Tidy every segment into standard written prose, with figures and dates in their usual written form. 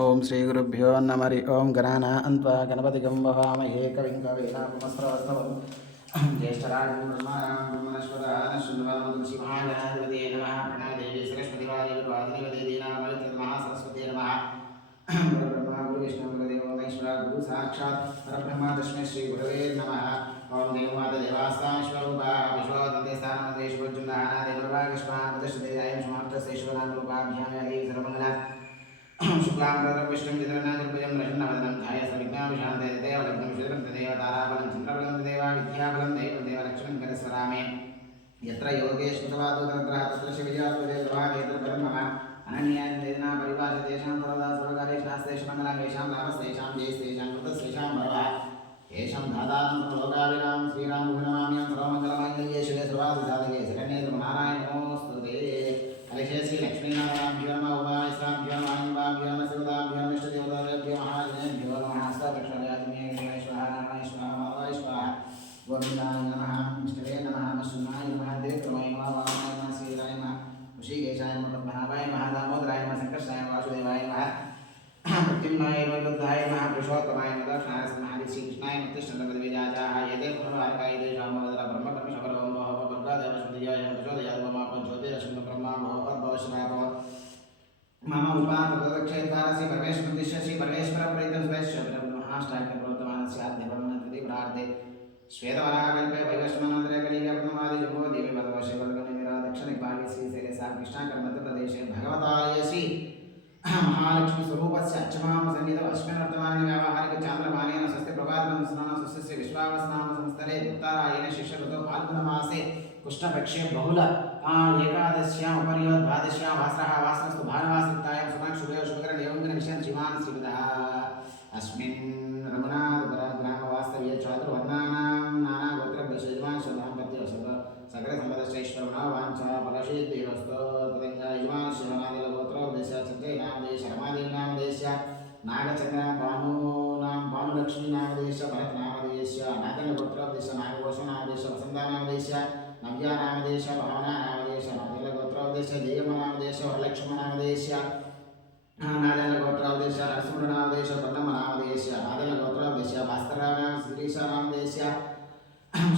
ఓం శ్రీ గురుభ్యో నమః. ఓం గణానాన్త్వా గణపతిగం వహామహే కవిం కవీనాముపమస్రవస్తవం జ్యేష్ఠరాజం బ్రహ్మాణాం బ్రహ్మణస్పదాన శృణ్వన్నోతి శ్రీమహాగణాధిపతయే నమః. ప్రణాదేవి సరస్వతివారి గురువాదిదేవతే దీనామవిత్రమః సరస్వతే నమః. గురుబ్రహ్మ గురువిష్ణు గురుదేవో మహేశ్వర గురు సాక్షాత్ పరబ్రహ్మ తస్మై శ్రీ గురవే నమః. ఓం దేవమాత దేవాస్తాశ్వరూపా విశ్వోదంతే స్థానమదేశ్వరుజున్నానాదేవరాగస్వామదశదేయాయం సమాప్తశేశ్వరాంగుపాభ్యామయాది సర్వమంగళ शुक्लांबरधरं विष्णुं चतुर्नाचर्भुजं प्रसन्नवदनं ध्यायेत् सर्वविघ्नोपशान्तये तदेव लग्नं शुभं तदेव ताराबलं चन्द्रबलं तदेव विद्याबलं दैवदेव लक्ष्मीं करस्वरामे यत्र योगेश्वरवादो तत्र शिवजात्वदेवभागेत्र परं मम अनन्यान् वेदना परिभाषतेषां सर्वदा सर्वकारेषास्तेषु मङ्गलं येषां लाभस्तेषां जयस्तेषां कृतस्तेषां भवः येषां धातानं सर्वलोकाभिरां श्रीरां गुणमाम्यं सर्वमङ्गलमाङ्गल्ये शिवे सर्वादिसाधके शरण्ये नारायण नमोऽस्तुते कलिशे श्री लक्ष्मीनारायणाभ्यो नमः उमाश्राभ्यो नमः आनन्दाभ्यो नमः शिवदाभ्यो नमः इष्टदेवताभ्यो महाजनेभ्यो नमः हस्तवृक्षराजमेघ्ये स्वाहा नारायण स्वाहा माधवाय स्वाहा गोविन्दाय नमः विष्णवे नमः नमः नमः देवक्रमाय नमः वामनाय नमः श्रीराय नमः ऋषिकेशाय नमः पद्मनाभाय नमः दामोदराय नमः संकर्षणाय वासुदेवाय नमः प्रत्युम्नाय वरदत्ताय नमः पुरुषोत्तमाय नमः दक्षिणाय नमः श्रीकृष्णाय नमः कृष्णपदविजाताः यदे पुनर्वारकाय देशां मोदरा ब्रह्मकर्मशकरो मोह वर्गादेवशुद्धियाय प्रचोदयात् मम ज्योतिरश्मि ब्रह्मा मोहद्भवश्रावो मम उपादक्षेत्वारसि परमेश्वरदिश्य श्री परमेश्वर प्रीतं स्वैश्वर महाष्टाक्य प्रवर्तमान स्यात् देवमनन्ति प्रार्थे श्वेतवराकल्पे वैवस्वमनन्तरे कलिकर्णमादि जम्बो देवी वरदवशेवर्गनिरा दक्षिणभागे श्रीशैलेशा कृष्णाकर्मध्यप्रदेशे भगवतालयसि महालक्ष्मी स्वरूपस्य अच्चमाम संगीत अस्मिन् वर्तमाने व्यावहारिक चान्द्रमानेन स्वस्ति प्रभातं स्नान स्वस्य विश्वावसनाम संस्थले उत्तरायण शिष्यऋतौ फाल्गुनमासे कृष्णपक्षे बहुल एकादश्यां उपर्यो द्वादश्यां वासरः वासरस्तु भानुवासयुक्तायां सुमाक्षुभयो शुभकरण एवं विषयं श्रीमान् श्रीविदः अस्मिन् रघुनाथपुरग्रामवास्तव्ये चातुर्वर्णानां नानागोत्रभ्यश्रीमान् शुभाम्पत्यो सकलसम्पदश्चैश्वरमणो वाञ्छा फलसिद्धिरस्तो तदङ्गा यजमान् शिवनादिलगोत्रोपदेश चन्द्रनामदेश रमादेवनामदेश नागचन्द्रभानूनां भानुलक्ष्मीनामदेश भरतनामदेश नागलगोत्रोपदेश नागभूषणामदेश वसन्तानामदेश नव्यानामदेश भावनानामदेश नागलगोत्रोपदेश जयमनामदेश वरलक्ष्मणामदेश नागलगोत्रोपदेश नरसिंहनामदेश पन्नमनामदेश नागलगोत्रोपदेश भास्करनाम श्रीशानामदेश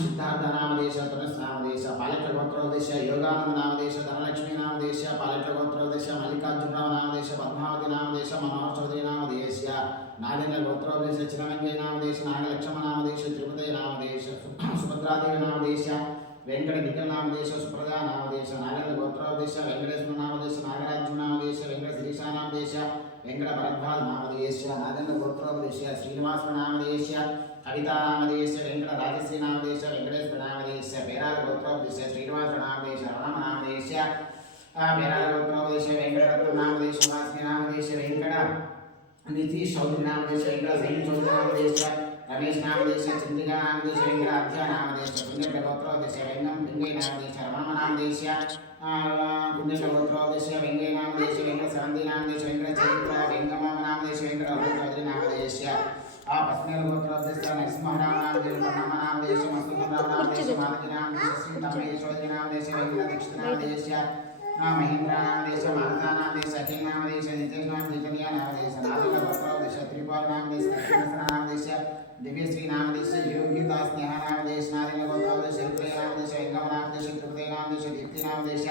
सिद्धार्थनामदेश तनुस्नामदेश पालकगोत्रोपदेश योगानन्दनामदेश धनलक्ष्मीनामदेश पालकगोत्रोपदेश मल्लिकार्जुननामदेश पद्मावतीनामदेश मनोहरचौधरीनामदेश नागेन्द्रगोत्रोपदेश चिरमङ्गेनामदेश नागलक्ष्मणामदेश तिरुपतिनामदेश सुभद्रादेवीनामदेश वेङ्कटनिखिलनामदेश सुप्रजानामदेश नागेन्द्रगोत्रोपदेश वेङ्कटेश्वरनामदेश नागराजुनामदेश वेङ्कटशिरीषानामदेश वेङ्कटभरद्वाजनामदेश नागेन्द्रगोत्रोपदेश श्रीनिवासनामदेश कवितानामदेश वेङ्कटराजश्रीनामदेश वेङ्कटेश्वरनामदेश पेरालगोत्रोपदेश श्रीनिवासनामदेश रमणनामदेश पेरालगोत्रोपदेश वेङ्कटरत्ननामदेश वासनामदेश वेङ्कट नितिशौधनामदेश वेङ्कटसैन्यचौधनामदेश रमेशनामदेश चन्द्रिकानामदेश वेङ्कटाध्यानामदेश पुण्यगोत्रोपदेश वेङ्गं पिङ्गैनामदेश रमणनामदेश पुण्यगोत्रोपदेश वेङ्गैनामदेश वेङ्कटसरन्दिनामदेश वेङ्कटचैत्र वेङ्गमनामदेश वेङ्कटचौधरीनामदेश पत्नीर गोत्रोपदेश नरसिंहनामदेश पन्नमनामदेश मस्तुनामदेश माधवीनामदेश श्रीतमेश्वरीनामदेश वेङ्कटदक्षिणामदेश महेन्द्रनामदेश मानसानामदेश अखिलनामदेश नितेशनामदेश कन्यानामदेश नागलगोत्रोपदेश त्रिपालनामदेश लक्ष्मीनामदेश दिव्यश्रीनामदेश योगितास्नेहनामदेश नागलगोत्रोपदेश रुद्रनामदेश वेङ्कमनामदेश त्रिपुरनामदेश दीप्तिनामदेश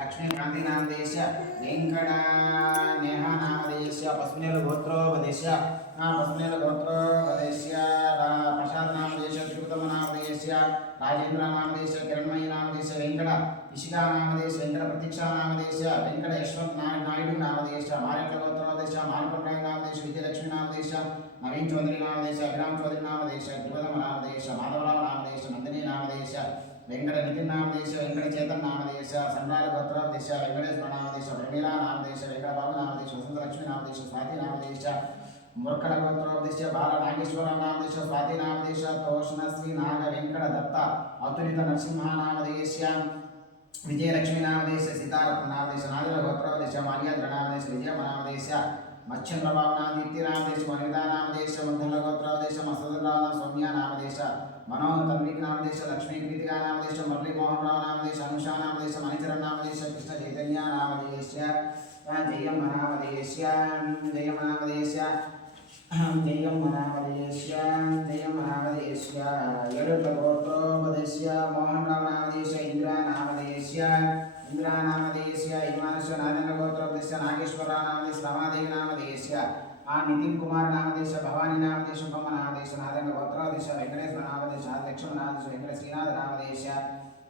लक्ष्मीकान्तिनामदेश वेङ्कटनेहनामदेश पस्मिन् गोत्रोपदेश पस्मिन् प्रसादनामदेश श्रीकृतमनामदेश राजेन्द्रनामदेश किरणमयीनामदेश वेङ्कट इशिकानामदेश वेङ्कटप्रतीक्षानामदेश वेङ्कट यशवन्तनायुडुनामदेश मारेट्लगोत्रोपदेश मालकोटनामदेश विजयलक्ष्मीनामदेश नवीन चौधरीनामदेश अभिराम चौधरीनामदेश त्रिपदमनामदेश माधवरावनामदेश नन्दिनीनामदेश वेङ्कटनितिन्नामदेश वेङ्कटचेतन्नामदेश सन्नालगोत्रोपदेश वेङ्कटेश्वरनामदेश प्रमीलानामदेश वेङ्कटबाबुनामदेश वसन्तलक्ष्मीनामदेश स्वातिनामदेश मूर्खलगोत्रोपदेश बालनागेश्वरनामदेश स्वातिनामदेश तोषणश्री नाग वेङ्कटदत्त अतुलित नरसिंहनामदेश विजयलक्ष्मीनामदेश सीतारत्ननामदेश नागलगोत्रोपदेश माल्याद्रनामदेश विजयमनामदेश मच्छन्द्रभावनादीप्तिनामदेश वनितानामदेश मध्यलगोत्रोपदेश मस्तुराम सौम्यानामदेश मनोतन्विकनामदेश लक्ष्मीकृतिकानामदेश मुरलीमोहनरावनामदेश अनुषानामदेश मणिचरनामदेश कृष्णचैतन्यानामदेश जयमनामदेश्य जयमनामदेश्य जयमनामदेश्य जयमनामदेश्य यरुगोत्रोपदेश्य मोहनरामनामदेश्य इंद्रानामदेश्य इंद्रानामदेश्य इमानस्य नारायणगोत्रोपदेश्य नागेश्वरनामदेश्य रमादेवीनामदेश्य नितिन कुमार नामदेश भवानी नामदेश उमा नामदेश नारायणगोत्रोपदेश वेंकटेश्वर नामदेश लक्ष्मण नामदेश वेंकट श्रीनाथ नामदेश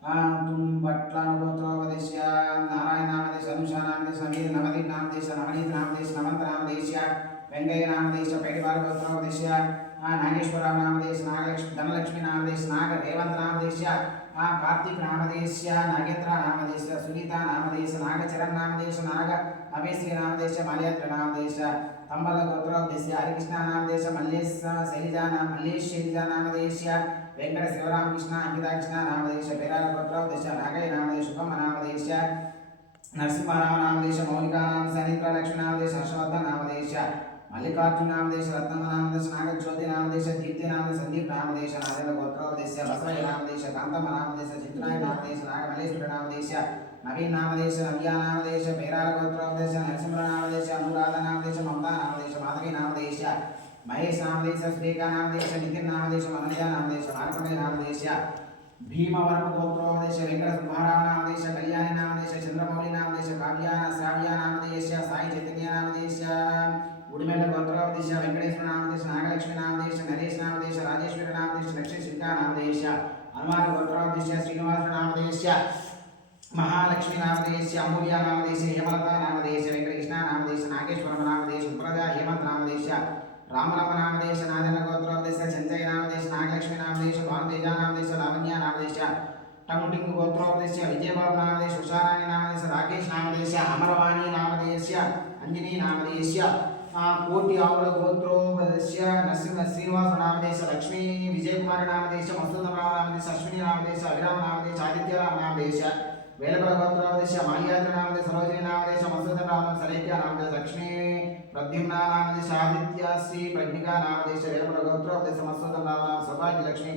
तुम भट्टानुगोत्रोपदेश नारायण नामदेश अनुषा नामदेश नवीन नवदीप नामदेश नवनीत नामदेश नवंत नामदेश वेंकయ్య नामदेश पैडिवार गोत्रोपदेश नागेश्वर नामदेश नागलक्ष्मी धनलक्ष्मी नामदेश नाग रेवंत नामदेश कार्तिक नामदेश नागेंद्र नामदेश सुनीता नामदेश नागचरण नामदेश नाग अभयश्री नामदेश माल्यात्र नामदेश तंबल गोत्रोपदेश हरिकृष्ण नामदेश मल्लेश शैलजा मल्लेश शैलजा नामदेश वेंकट शिवरामकृष्ण अंकिता कृष्ण नामदेश पेराल गोत्रोपदेश नागय नामदेश शुभम नामदेश नरसिंहराव नामदेश मौलिका नामदेश अनित्र लक्ष्मी नामदेश हर्षवर्धन नामदेश मल्लिकार्जुन नामदेश रत्नम नामदेश नागज्योति नामदेश दीप्ति नामदेश संदीप नामदेश नारायण गोत्रोपदेश बसवయ్య नामदेश कांतम नामदेश चित्राय नामदेश नागमल्लेश्वर नामदेश नवीन नामदेश नव्या नामदेश पेराल गोत्रोपदेश नरसिंह नामदेश अनुराधा नामदेश ममता नामदेश माधवी नामदेश महेश नामदेश श्रीका नामदेश नितिन नामदेश मनोज नामदेश मार्कंडेय नामदेश भीमवरम गोत्रोपदेश वेंकट सुब्बाराव नामदेश कल्याणी नामदेश चंद्रमौली नामदेश काव्या श्राव्या नामदेश साई चैतन्य नामदेश उड़मेल गोत्रोपदेश वेंकटेश्वर नामदेश नागलक्ष्मी नामदेश नरेश नामदेश राजेश्वर नामदेश लक्ष्मी शिल्का नामदेश हनुमान गोत्रोपदेश श्रीनिवास नामदेश महालक्ष्मी नामदेश अमूल्य नामदेश हेमलता नामदेश वेंकटकृष्ण नामदेश नागेश्वर नामदेश सुप्रजा हेमंत नामदेश रामलम नामदेश नारायण गोत्रोपदेश संजय नामदेश नागलक्ष्मी नामदेश भानुतेज नामदेश लावण्य नामदेश टंगुटिंग गोत्रोपदेश विजयबाबु नामदेश उषाराणी नामदेश राकेश नामदेश अमरवाणी नामदेश अंजनी नामदेश कोटि आउल गोत्रोपदेश नरसिंह श्रीनिवास नामदेश लक्ष्मी विजयकुमार नामदेश मसूदराव नामदेश अश्विनी नामदेश अभिराम नामदेश आदित्यराव नामदेश वेलकुल गोत्रोपदेश माल्याद्र नामदेश सरोजिनी नामदेश मसूदराव सलेख्या नामदेश लक्ष्मी प्रद्युम्न नामदेश आदित्य श्री प्रज्ञिका नामदेश वेलकुल गोत्रोपदेश मसूदराव सौभाग्य लक्ष्मी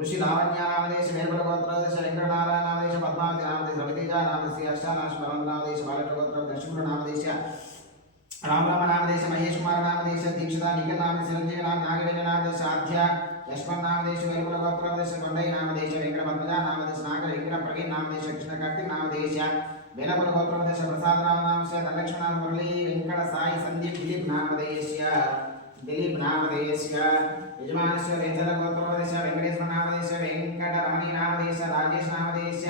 ऋषि लावण्य नामदेश वेलकुल गोत्रोपदेश वेंकटनारायण नामदेश पद्मावती नामदेश रवितेज नामदेश हर्षनाश नामदेश बालक गोत्रोपदेश शुक्र नामदेश रामराम नामदेश महेश कुमार नामदेश दीक्षिता निखिल नामदेश चिरंजीवी नाम नागवेंद्र नामदेश आध्य यशवंत नामदेश वेलकुल गोत्रोपदेश కొండయ్య नामदेश वेंकट पद्मज नामदेश नाग विक्रम प्रवीण नामदेश कृष्ण कार्तिक नामदेश वेलकुल गोत्रोपदेश प्रसाद राम नामदेश धनलक्ष्मण मुरली वेंकट साई संदीप दिलीप नामदेश यजमानस्य रेंजल गोत्रोपदेश वेंकटेश्वर नामदेश वेंकट रमणी नामदेश राजेश नामदेश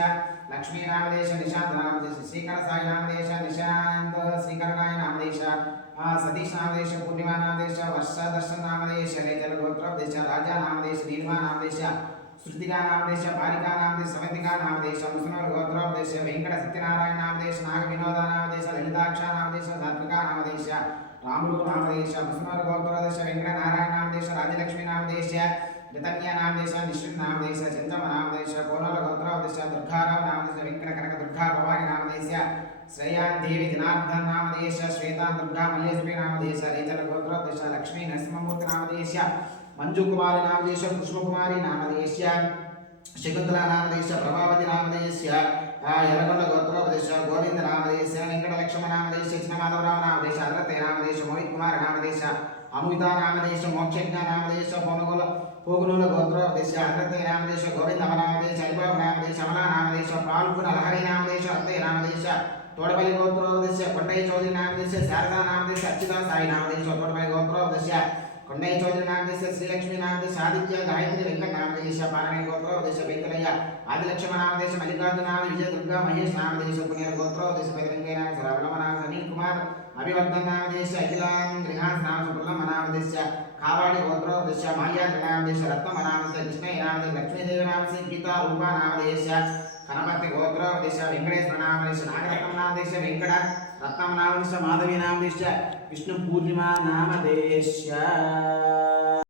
लक्ष्मी नामदेश निशांत नामदेश श्रीकर साई नामदेश निशांत श्रीकरनाय नामदेश सतीश नामदेश पूर्णिमा नामदेश वर्षा दर्शन नामदेश रेंजल गोत्रोपदेश राजा नामदेश नीलमा नामदेश श्रुतिका नामदेश बालिका नामदेश समितिका नामदेश मुसनूर गोत्रोपदेश वेंकट सत्यनारायण नामदेश नाग विनोद नामदेश ललिताक्ष नामदेश सात्विका नामदेश रामुलु नामदेश मुसनूर गोत्रोपदेश वेंकट नारायण नामदेश राजलक्ष्मी नामदेश जतन्य नामदेश निश्चित नामदेश चंद्रम नामदेश कोनल गोत्रोपदेश दुर्गाराव नामदेश वेंकट कनक दुर्गा भवानी नामदेश श्रेया देवी जनार्दन नामदेश श्वेता दुर्गा मल्लेश्वरी नामदेश रेचल गोत्रोपदेश लक्ष्मी नरसिंहमूर्ति नामदेश मंजु कुमारी नामदेश पुष्पकुमारी नामदेश शकुंतला नामदेश प्रभावती नामदेश यलगొండ गोत्रोपदेश गोविंद नामदेश वेंकट लक्ष्मण नामदेश चिन्नमाधवराव नामदेश अदरते नामदेश मोहित कुमार नामदेश अमृता नामदेश मोक्षज्ञ नामदेश पोगुनूल गोत्रोपदेश अदरते नामदेश गोविंद नामदेश हरिबाबु नामदेश अमला नामदेश पाल्गुन लहरी नामदेश अत्ते नामदेश तोड़पल्ली गोत्रोपदेश కొండయ్య चौधरी नामदेश शारदा नामदेश अच्युता साई नामदेश तोड़पल्ली गोत्रोपदेश కొండయ్య चौधरी नामदेश श्रीलक्ष्मी नामदेश आदित्य गायत्री वेंकट नामदेश पारणे गोत्रोपदेश वेंकटయ్య आदिलक्ष्मण नामदेश मल्लिकार्जुन नामदेश विजय दुर्गा महेश नामदेश पुण्यर गोत्रोपदेश वेंकटయ్య नामदेश रावलम नामदेश अनिल कुमार अभिवर्धन नामदेश अखिलां गृहांस नाम सुप्रलम नामदेश कावाड़ी गोत्रोपदेश माल्याद्र नामदेश रत्नम नामदेश कृष्णయ్య नामदेश लक्ष्मीदेवी नामदेश गीता रूपा नामदेश कनपति गोत्रोपदेश वेंकटेश्वर नामदेश नागरत्नम नामदेश वेंकट रत्नम नामदेश माधवी नामदेश विष्णु पूर्णिमा नामदेश